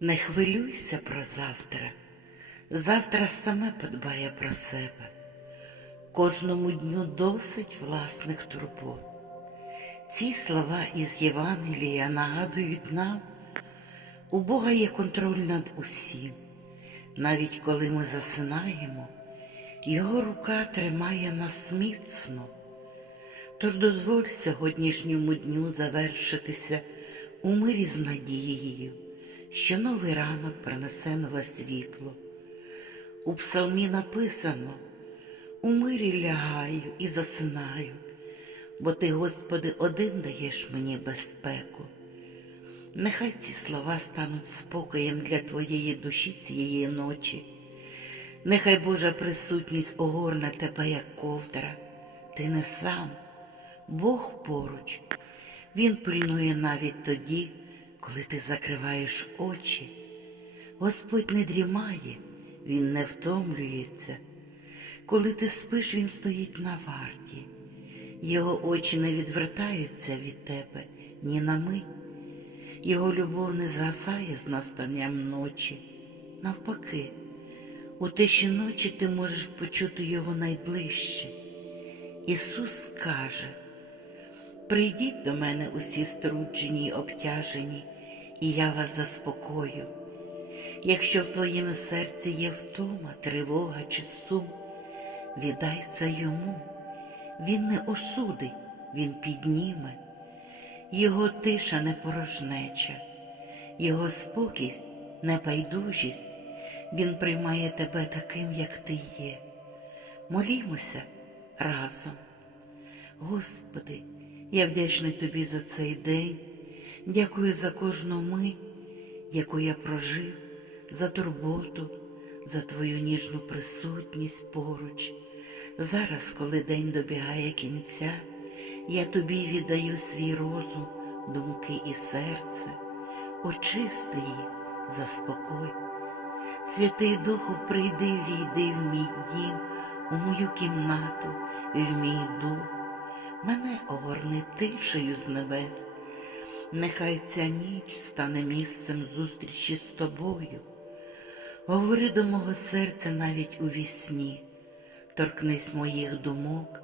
Не хвилюйся про завтра. Завтра саме подбає про себе. Кожному дню досить власних турбот. Ці слова із Євангелія нагадують нам, у Бога є контроль над усім. Навіть коли ми засинаємо, Його рука тримає нас міцно. Тож дозволь сьогоднішньому дню завершитися у мирі з надією, що новий ранок принесе нове світло. У псалмі написано у мирі лягаю і засинаю, бо ти, Господи, один даєш мені безпеку. Нехай ці слова стануть спокоєм для твоєї душі цієї ночі. Нехай Божа присутність огорне тебе, як ковдра. Ти не сам, Бог поруч. Він пильнує навіть тоді, коли ти закриваєш очі. Господь не дрімає, Він не втомлюється. Коли ти спиш, Він стоїть на варті. Його очі не відвертаються від тебе ні на мить. Його любов не згасає з настанням ночі. Навпаки, у тиші ночі ти можеш почути його найближче. Ісус каже, прийдіть до мене усі струджені й обтяжені, і я вас заспокою. Якщо в твоєму серці є втома, тривога чи сум, віддай це йому. Він не осудить, він підніме. Його тиша не порожнеча, його спокій не байдужість. Він приймає тебе таким, як ти є. Молімося разом. Господи, я вдячний Тобі за цей день. Дякую за кожну мить, яку я прожив, за турботу, за Твою ніжну присутність поруч. Зараз, коли день добігає кінця, я тобі віддаю свій розум, думки і серце, очисти їх, заспокой. Святий Духу, прийди, війди в мій дім, у мою кімнату, в мій дух. Мене огорни тишею з небес. Нехай ця ніч стане місцем зустрічі з тобою. Говори до мого серця навіть у вісні, торкнись моїх думок,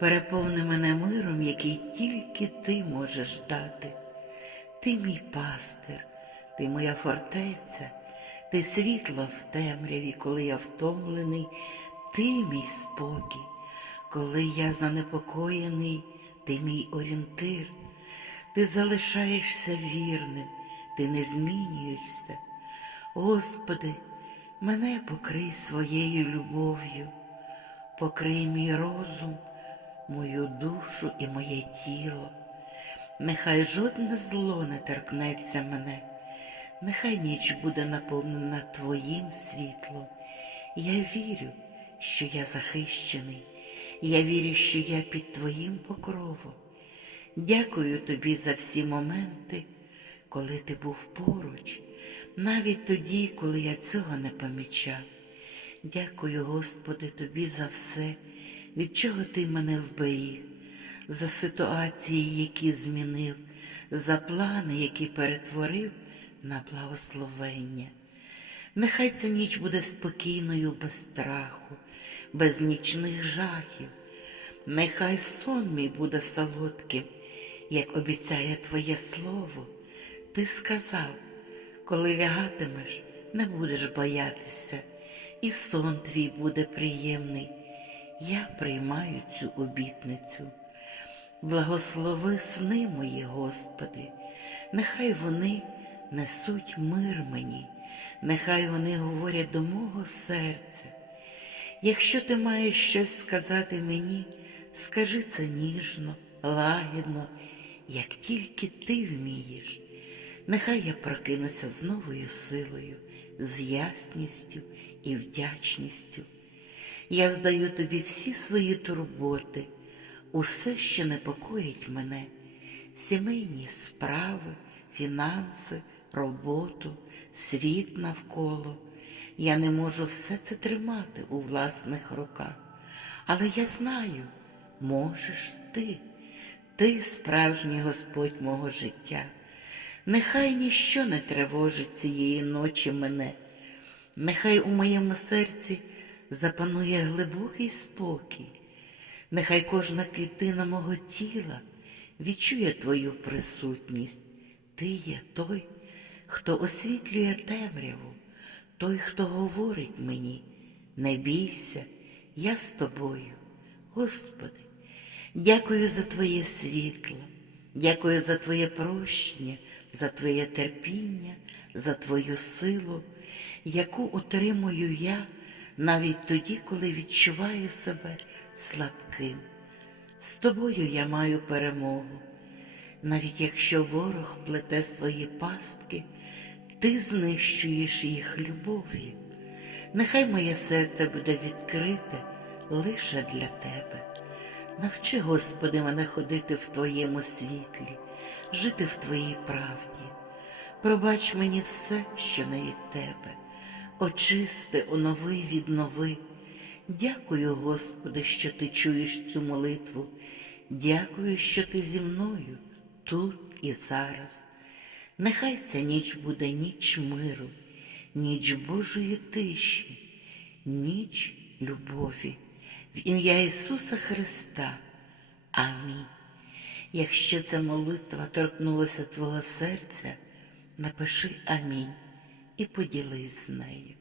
переповни мене миром, який тільки ти можеш дати. Ти мій пастир, ти моя фортеця, ти світло в темряві, коли я втомлений, ти мій спокій, коли я занепокоєний, ти мій орієнтир, ти залишаєшся вірним, ти не змінюєшся. Господи, мене покрий своєю любов'ю, покрий мій розум, мою душу і моє тіло. Нехай жодне зло не торкнеться мене, нехай ніч буде наповнена Твоїм світлом. Я вірю, що я захищений, я вірю, що я під Твоїм покровом. Дякую тобі за всі моменти, коли ти був поруч, навіть тоді, коли я цього не помічав. Дякую, Господи, тобі за все, від чого ти мене вберіг, за ситуації, які змінив, за плани, які перетворив на благословення. Нехай ця ніч буде спокійною без страху, без нічних жахів. Нехай сон мій буде солодким, як обіцяє Твоє Слово. Ти сказав, коли лягатимеш, не будеш боятися, і сон твій буде приємний. Я приймаю цю обітницю. Благослови сни мої, Господи, нехай вони несуть мир мені, нехай вони говорять до мого серця. Якщо ти маєш щось сказати мені, скажи це ніжно, лагідно, як тільки ти вмієш. Нехай я прокинуся з новою силою, з ясністю і вдячністю. Я здаю тобі всі свої турботи, усе, що непокоїть мене, сімейні справи, фінанси, роботу, світ навколо. Я не можу все це тримати у власних руках, але я знаю, можеш ти, ти справжній Господь мого життя. Нехай ніщо не тривожить цієї ночі мене, нехай у моєму серці запанує глибокий спокій, нехай кожна клітина мого тіла відчує твою присутність. Ти є той, хто освітлює темряву, той, хто говорить мені, не бійся, я з тобою. Господи, дякую за Твоє світло, дякую за Твоє прощення, за Твоє терпіння, за Твою силу, яку отримую я навіть тоді, коли відчуваю себе слабким. З тобою я маю перемогу. Навіть якщо ворог плете свої пастки, ти знищуєш їх любов'ю. Нехай моє серце буде відкрите лише для тебе. Навчи, Господи, мене ходити в Твоєму світлі, жити в Твоїй правді. Пробач мені все, що не від Тебе. Очисти, онови, віднови. Дякую, Господи, що Ти чуєш цю молитву. Дякую, що Ти зі мною тут і зараз. Нехай ця ніч буде ніч миру, ніч Божої тиші, ніч любові. В ім'я Ісуса Христа. Амінь. Якщо ця молитва торкнулася твого серця, напиши амінь і поділись з нею.